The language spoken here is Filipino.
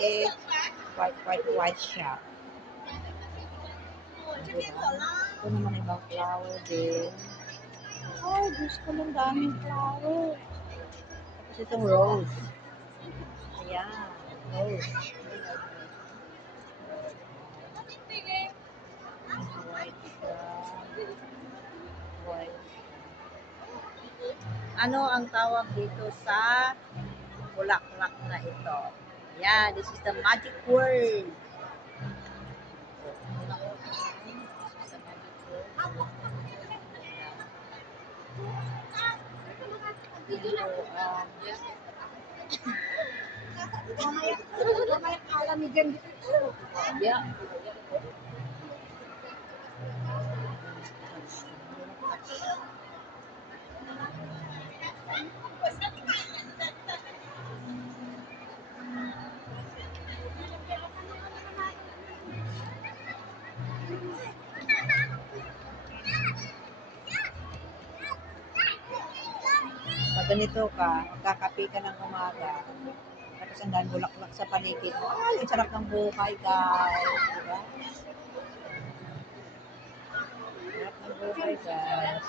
maliit. White siya. Diba? Ito naman ibang flower din. Oh, Diyos ko lang daming flower. Tapos itong rose. Ayan, rose. White siya. White. Ano ang tawag dito sa bulaklak na ito? Yeah, this is the magic word. Mamaya kala ni Jen. Yeah. Pag ganito ka, magkakape ka ng umaga, tapos ang dahil bulaklak sa paligid mo, ay, ang sarap ng buhay, guys. Diba? Sarap ng buhay, guys.